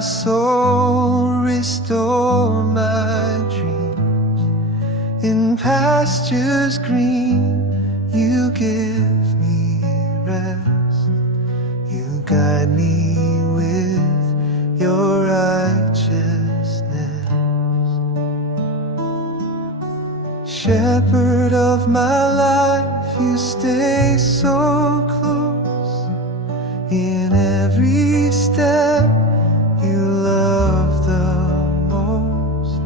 my soul, restore my dreams. In pastures green, you give me rest. You guide me with your righteousness. Shepherd of my life, you stay so close. In every step, you love the most.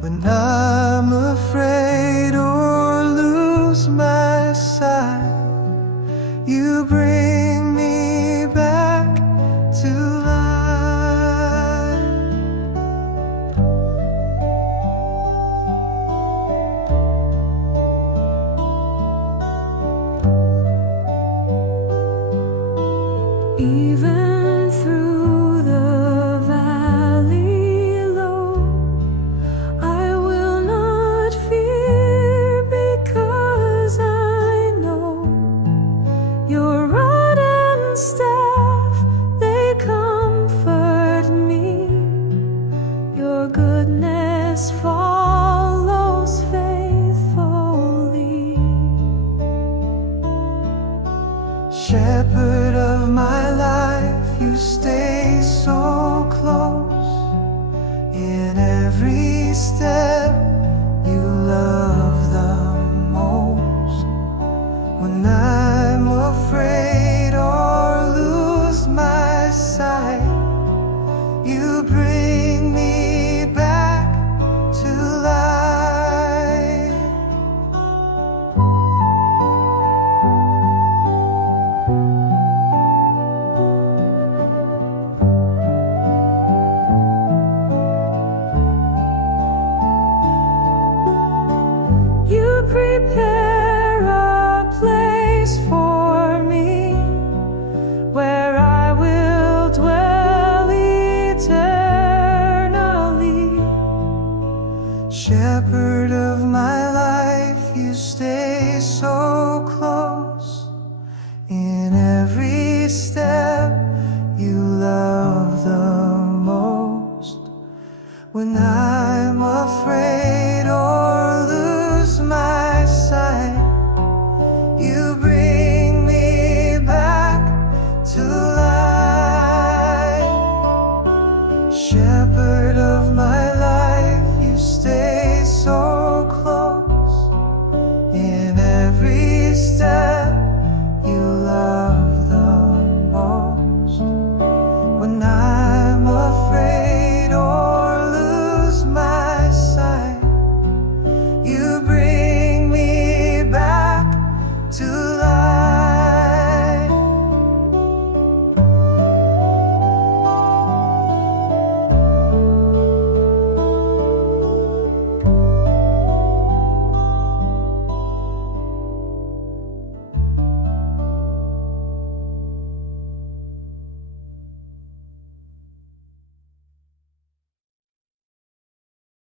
When I'm afraid or lose my sight, you bring me back to life. Even through the valley low, I will not fear, because I know your rod and staff, they comfort me. Your goodness follows faithfully. Shepherd of my life, you stay so close. In every step